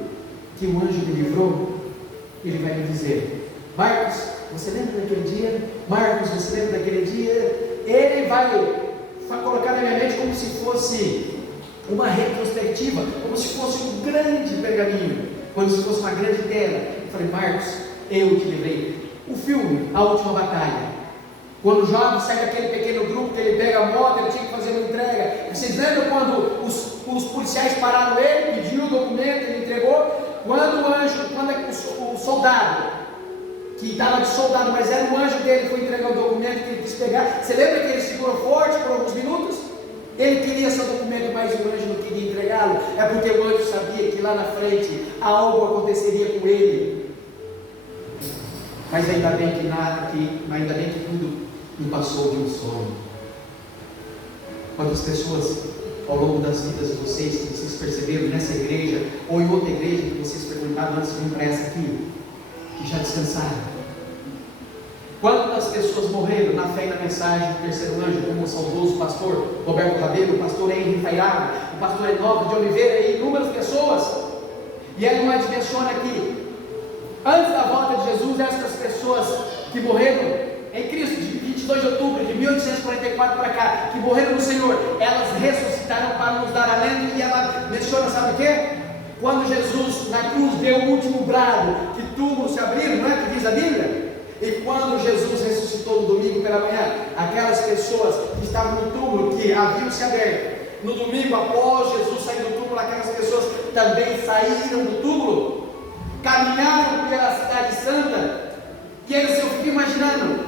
que o anjo me livrou, ele vai me dizer, Marcos, você lembra daquele dia? Marcos, você lembra daquele dia? Ele vai colocar na minha mente como se fosse uma retrospectiva, como se fosse um grande pergaminho, como se fosse uma grande tela. Eu falei, Marcos, eu te livrei. O filme, A Última Batalha, Quando o jovem sai daquele pequeno grupo, que ele pega a moto, ele tinha que fazer uma entrega. Vocês lembram quando os policiais pararam ele, pediu o documento, ele entregou? Quando o soldado, que estava de soldado, mas era o anjo dele, foi entregar o documento que ele quis pegar. Você lembra que ele segurou forte por alguns minutos? Ele queria seu documento, mas o anjo não queria entregá-lo. É porque o anjo sabia que lá na frente algo aconteceria com ele. Mas ainda bem que tudo não passou de um sonho. Quantas pessoas ao longo das vidas de vocês, que vocês perceberam nessa igreja, ou em outra igreja que vocês frequentaram antes de vir para essa aqui, que já descansaram? Quantas pessoas morreram na fé e na mensagem do terceiro anjo, como o saudoso pastor Roberto Rabelo, o pastor Henrique Fairado, o pastor Enoque de Oliveira e inúmeras pessoas? E aí uma menciona aqui, antes da volta de Jesus, essas pessoas que morreram em Cristo, de 22 de outubro de 1844 para cá, que morreram no Senhor, elas ressuscitaram para nos dar alento. E ela menciona, sabe o que? Quando Jesus na cruz deu o último brado, que túmulos se abriram, não é que diz a Bíblia? E quando Jesus ressuscitou no domingo pela manhã, aquelas pessoas que estavam no túmulo, que haviam se aberto, no domingo após Jesus sair do túmulo, aquelas pessoas também saíram do túmulo, caminharam pela cidade santa. E eles, eu fico imaginando,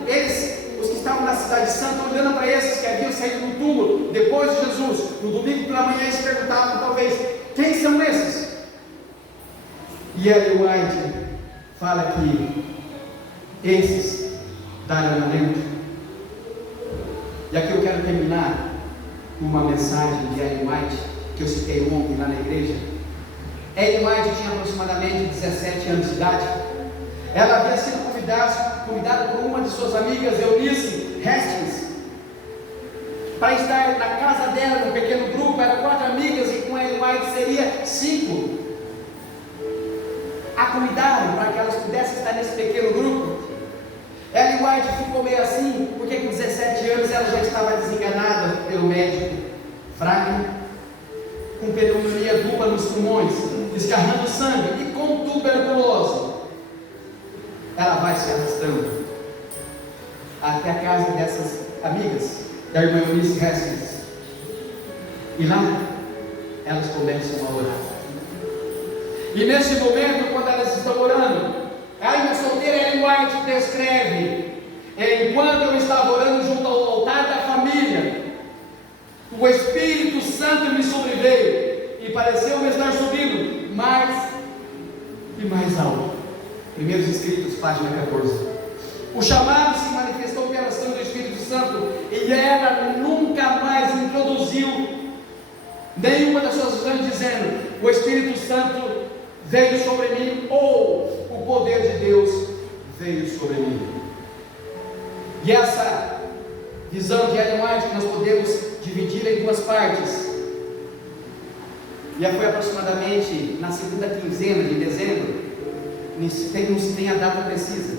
os que estavam na cidade santa, olhando para esses que haviam saído do túmulo depois de Jesus, no domingo pela manhã, eles perguntavam talvez: quem são esses? E Ellen White fala que esses deram alento. E aqui eu quero terminar com uma mensagem de Ellen White, que eu citei ontem lá na igreja. Ellen White tinha aproximadamente 17 anos de idade. Ela havia sido convidada por uma de suas amigas, Eunice Hastings, para estar na casa dela, num pequeno grupo. Eram 4 amigas e com Ellen White seria 5. A convidaram para que elas pudessem estar nesse pequeno grupo. Ellen White ficou meio assim, porque com 17 anos ela já estava desenganada pelo médico, fraca, com pneumonia dupla nos pulmões, escarrando sangue e com tuberculose. Ela vai se arrastando até a casa dessas amigas, da irmã Eunice Hastings. E lá, elas começam a orar. E nesse momento, quando elas estão orando, a irmã solteira Ellen White descreve: enquanto eu estava orando junto ao altar da família, o Espírito Santo me sobreveio e pareceu-me estar subindo mais e mais alto. Primeiros Escritos, página 14. O chamado se manifestou pela ação do Espírito Santo e ela nunca mais introduziu nenhuma das suas visões dizendo: o Espírito Santo veio sobre mim, ou o poder de Deus veio sobre mim. E essa visão de Ellen White nós podemos dividir em 2 partes. E foi aproximadamente na segunda quinzena de dezembro, não se tem a data precisa,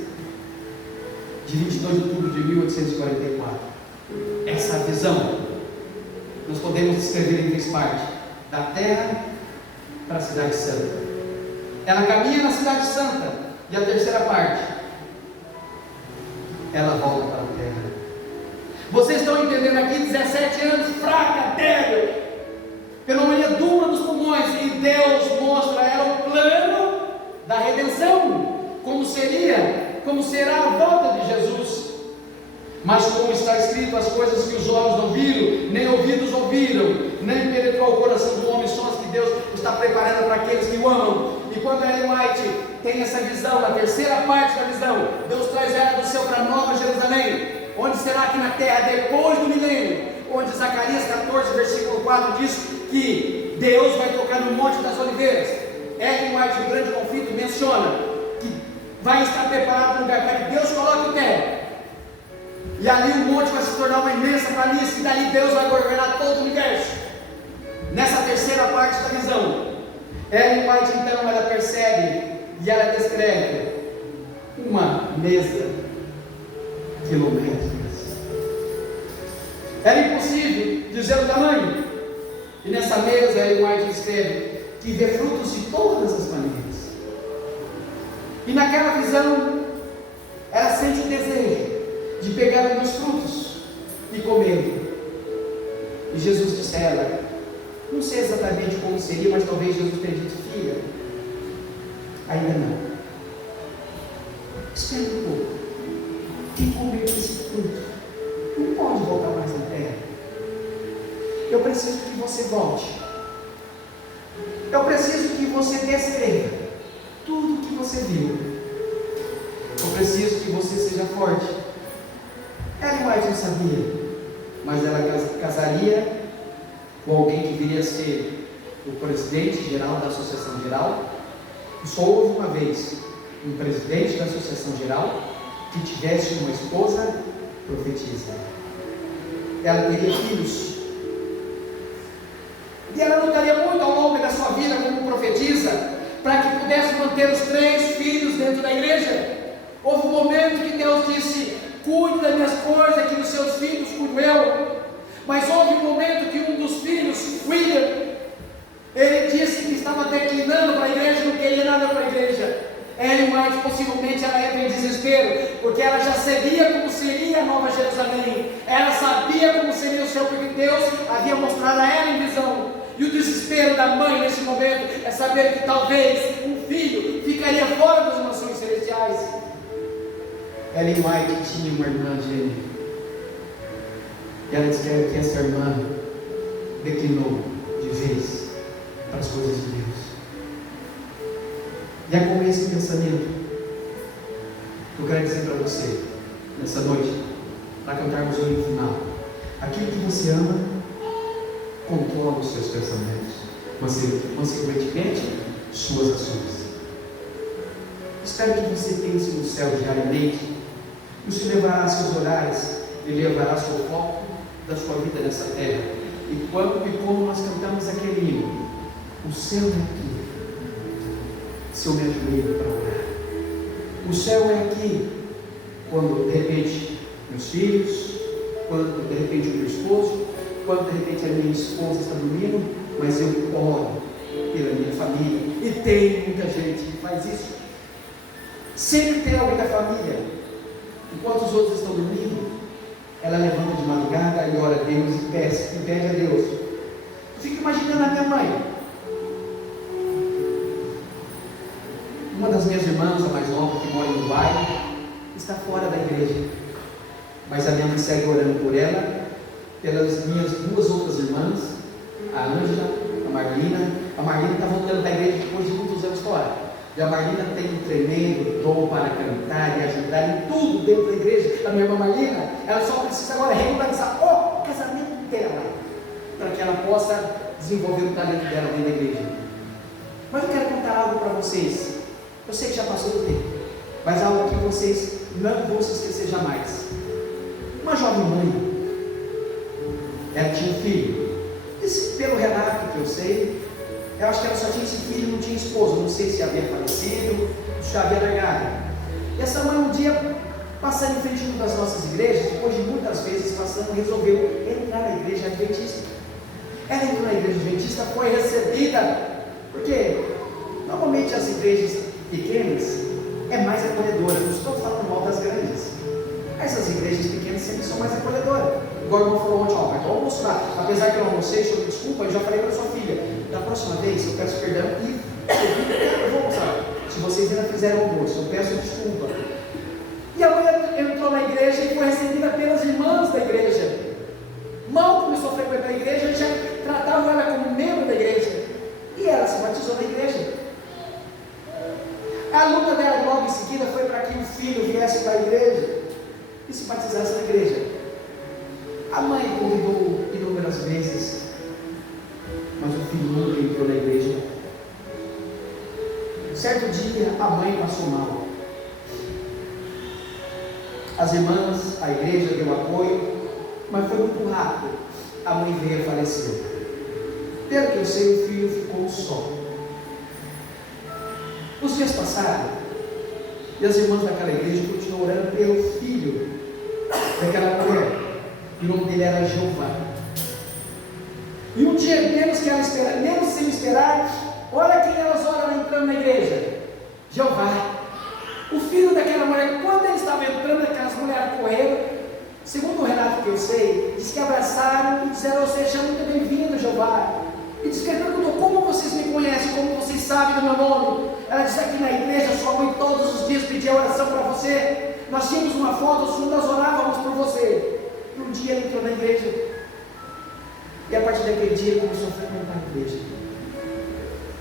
de 22 de outubro de 1844. Essa visão nós podemos descrever em 3 partes: da terra para a cidade santa. Ela caminha na cidade santa. E a terceira parte, ela volta para a terra. Vocês estão entendendo aqui? 17 anos, fraca, débil, pneumonia dupla dos pulmões, e Deus mostra a ela o plano da redenção, como será a volta de Jesus. Mas como está escrito, as coisas que os olhos não viram, nem ouvidos ouviram, nem penetrou o coração do homem, são as que Deus está preparando para aqueles que o amam. E quando Ellen White tem essa visão, a terceira parte da visão, Deus traz ela do céu para Nova Jerusalém, onde será aqui na terra depois do milênio, onde Zacarias 14, versículo 4 diz que Deus vai tocar no Monte das Oliveiras. Ellen White, o grande conflito, menciona que vai estar preparado um lugar para que Deus coloque o terra. E ali o monte vai se tornar uma imensa planície, e dali Deus vai governar todo o universo. Nessa terceira parte da visão, Ellen White então ela percebe e ela descreve uma mesa quilométrica. Era impossível dizer o tamanho. E nessa mesa Ellen White escreve que vê frutos de todas as maneiras. E naquela visão ela sente o desejo de de pegar dos frutos e comer. E Jesus disse a ela, não sei exatamente como seria, mas talvez Jesus tenha dito, filha, ainda não. Espera um pouco. Quem comer esse fruto não pode voltar mais na terra. Eu preciso que você volte. Eu preciso que você descreva tudo o que você viu. Eu preciso que você seja forte. Ellen White não sabia, mas ela casaria com alguém que viria a ser o presidente geral da Associação Geral. E só houve uma vez um presidente da Associação Geral que tivesse uma esposa profetisa. Ela teria filhos. E ela lutaria muito ao longo da sua vida como profetisa, para que pudesse manter os 3 filhos dentro da igreja. Houve um momento que Deus disse, cuide das minhas coisas, que dos seus filhos cuido eu. Mas houve um momento que um dos filhos, William, ele disse que estava declinando para a igreja, não queria nada para a igreja. Ellen White possivelmente ela entra em desespero, porque ela já sabia como seria a Nova Jerusalém, ela sabia como seria o céu, porque Deus havia mostrado a ela em visão. E o desespero da mãe nesse momento é saber que talvez um filho ficaria fora das nações celestiais. Ellen White tinha uma irmã gêmea, e ela disse que essa irmã declinou de vez para as coisas de Deus. E é com esse pensamento que eu quero dizer para você, nessa noite, para cantarmos o hino final. Aquilo que você ama, controla os seus pensamentos, consequentemente, suas ações. Espero que você pense no céu diariamente. Isso levará seus olhares e levará seu foco da sua vida nessa terra. E quando e como nós cantamos aquele hino, o céu é aqui. Se eu me ajoelho para orar, o céu é aqui quando de repente meus filhos, quando de repente o meu esposo, quando de repente a minha esposa está dormindo, mas eu oro pela minha família. E tem muita gente que faz isso. Sempre tem alguém da família, enquanto os outros estão dormindo, ela levanta de madrugada e ora a Deus e pede a Deus. Eu fico imaginando a minha mãe. Uma das minhas irmãs, a mais nova, que mora em Dubai, está fora da igreja, mas a minha mãe segue orando por ela, pelas minhas 2 outras irmãs, a Ângela, a Marlina. A Marlina está voltando da igreja depois de muitos anos fora, e a Marlina tem um tremendo dom para cantar e ajudar em tudo dentro da igreja. A minha irmã Marlina, ela só precisa agora regularizar o casamento dela, para que ela possa desenvolver o talento dela dentro da igreja. Mas eu quero contar algo para vocês. Eu sei que já passou do tempo, mas algo que vocês não vão se esquecer jamais. Uma jovem mãe, ela tinha um filho. Isso, pelo relato que eu sei, eu acho que ela só tinha esse filho, não tinha esposa. Não sei se havia falecido, se já havia largado. E essa mãe um dia, passando em frente a uma das nossas igrejas, depois de muitas vezes passando, resolveu entrar na igreja adventista. Ela entrou na igreja adventista, foi recebida, porque normalmente as igrejas pequenas é mais acolhedora. Não estou falando mal das grandes. Essas igrejas pequenas sempre são mais acolhedoras. Igual o irmão falou ontem, mas eu almoço lá. Apesar que eu não almocei, eu desculpa, eu já falei para sua filha. Da próxima vez eu peço perdão e eu vou almoçar. Se vocês ainda fizeram almoço, eu peço desculpa. E a mãe entrou na igreja e foi recebida pelas irmãs da igreja. Mal começou a frequentar a igreja, já tratavam ela como membro da igreja. E ela se batizou na igreja. A luta dela logo em seguida foi para que o filho viesse para a igreja e se batizasse na igreja. A mãe convidou inúmeras vezes, mas o filho nunca entrou na igreja. Certo dia a mãe passou mal. As irmãs, a igreja deu apoio, mas foi muito rápido. A mãe veio a falecer. Pelo que eu sei, o filho ficou só. Os dias passaram e as irmãs daquela igreja continuam orando pelo filho daquela mulher, e o nome dele era Jeová. E um dia, menos sem esperar, olha quem elas oram entrando na igreja: Jeová. O filho daquela mulher, quando ele estava entrando, aquelas mulheres correram, Segundo o relato que eu sei, diz que abraçaram e disseram: seja muito bem-vindo, Jeová. E diz que ele perguntou: como vocês me conhecem, como vocês sabem do meu nome? Ela disse: aqui na igreja sua mãe todos os dias pedia oração para você. Nós tínhamos uma foto, nós orávamos por você. E um dia ele entrou na igreja, e a partir daquele dia ele começou a frequentar a igreja.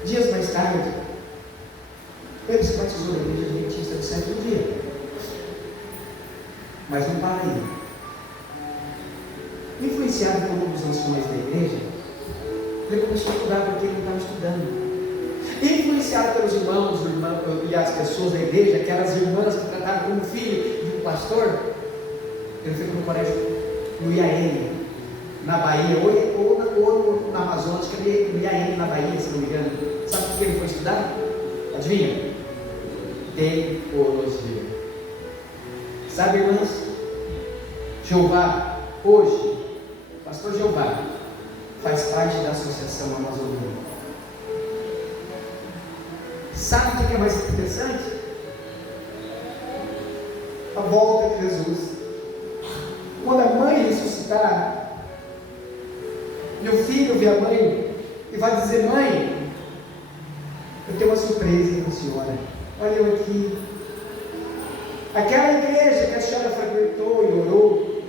Dias mais tarde, ele se batizou na igreja adventista do sétimo dia. Mas não para aí. Influenciado por um dos anciões da igreja, ele começou a estudar porque ele não estava estudando. Influenciado pelos irmãos e as pessoas da igreja, aquelas irmãs que tratavam como filho de um pastor, ele foi para o colégio no IAN, na Bahia, ou na Amazonas, que ele no IAN na Bahia, se não me engano. Sabe por que ele foi estudar? Adivinha? Teologia. Sabe, irmãs? Jeová, hoje, pastor Jeová, faz parte da Associação Amazônica. Sabe o que é mais interessante? A volta de Jesus. Quando a mãe ressuscitar, e o filho vê a mãe e vai dizer: mãe, eu tenho uma surpresa para a senhora. Olha eu aqui. Aquela igreja que a senhora frequentou e orou,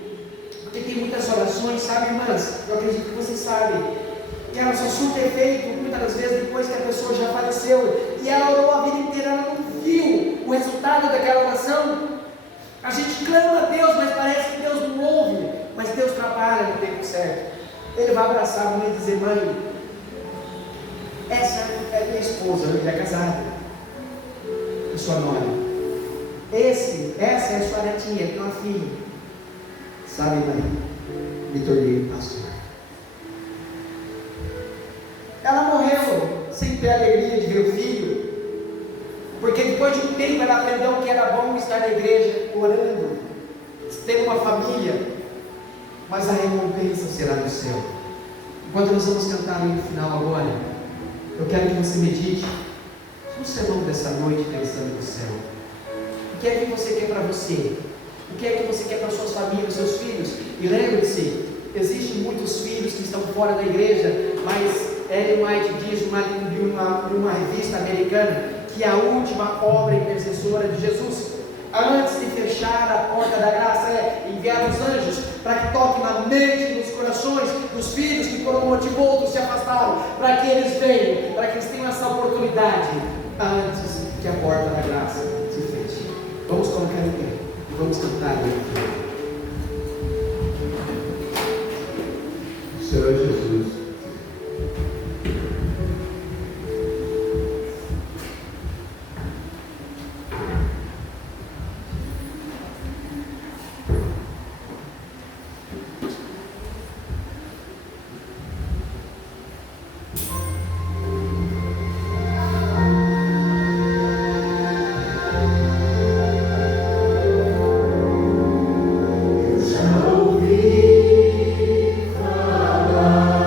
porque tem muitas orações, sabe, irmãs? Eu acredito que vocês sabem que ela só surte efeito muitas das vezes depois que a pessoa já faleceu, e ela orou a vida inteira, ela não viu o resultado daquela oração. A gente clama a Deus, mas parece que Deus não ouve, mas Deus trabalha no tempo certo. Ele vai abraçar a mãe e dizer: mãe, essa é minha esposa, ele é casado, e sua nora. Essa é a sua netinha, tem uma filha. Sabe, mãe, me tornei pastor. Ela morreu sem ter a alegria de ver o filho, porque depois de um tempo ela aprendeu que era bom estar na igreja, orando, ter uma família, mas a recompensa será no céu. Enquanto nós vamos cantar no final agora, eu quero que você medite no sermão dessa noite, pensando no céu. O que é que você quer para você? O que é que você quer para suas famílias, seus filhos? E lembre-se, existem muitos filhos que estão fora da igreja, mas Ellen White diz numa revista americana que a última obra intercessora de Jesus, antes de fechar a porta da graça, é enviar os anjos para que toquem na mente, nos corações dos filhos que por um motivo ou outro se afastaram, para que eles venham, para que eles tenham essa oportunidade antes que a porta da graça se feche. Vamos colocar em pé, vamos cantar aqui. Senhor Jesus, já ouvi falar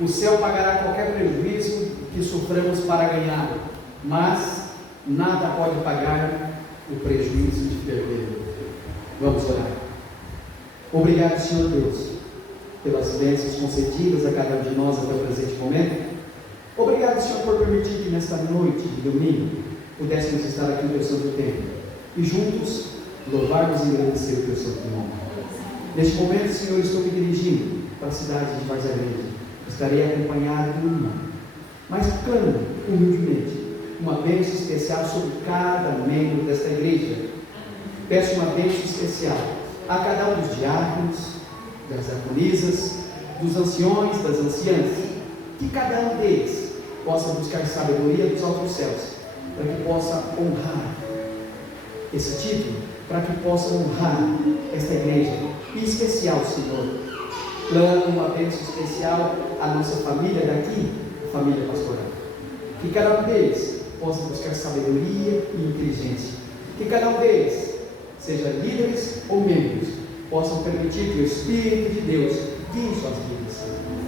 O céu pagará qualquer prejuízo que sofremos para ganhar, mas nada pode pagar o prejuízo de perder. Vamos orar. Obrigado, Senhor Deus, pelas bênçãos concedidas a cada um de nós até o presente momento. Obrigado, Senhor, por permitir que nesta noite de domingo pudéssemos estar aqui no teu santo templo e juntos louvarmos e agradecer o teu santo nome. Neste momento, Senhor, estou me dirigindo para a cidade de Várzea Grande. Estarei acompanhado de um irmão, mas clamo humildemente uma bênção especial sobre cada membro desta igreja. Peço uma bênção especial a cada um dos diáconos, das diaconisas, dos anciões, das anciãs, que cada um deles possa buscar sabedoria dos altos céus, para que possa honrar esse título, para que possa honrar esta igreja, em especial, Senhor. Clamo uma bênção especial à nossa família daqui, a família pastoral. Que cada um deles possa buscar sabedoria e inteligência. Que cada um deles, seja líderes ou membros, possam permitir que o Espírito de Deus guie suas vidas.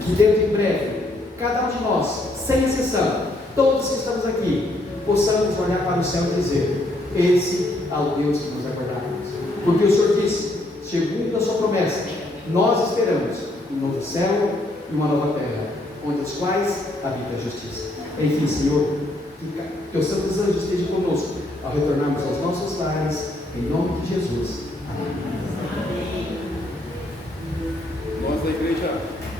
Que dentro de breve, cada um de nós, sem exceção, todos que estamos aqui, possamos olhar para o céu e dizer: esse é o Deus que nos aguardamos. Porque o Senhor disse, segundo a sua promessa, nós esperamos um novo céu e uma nova terra, onde os quais habita a justiça. Enfim, Senhor, que os santos anjos estejam conosco ao retornarmos aos nossos lares, em nome de Jesus. Amém. Nós da igreja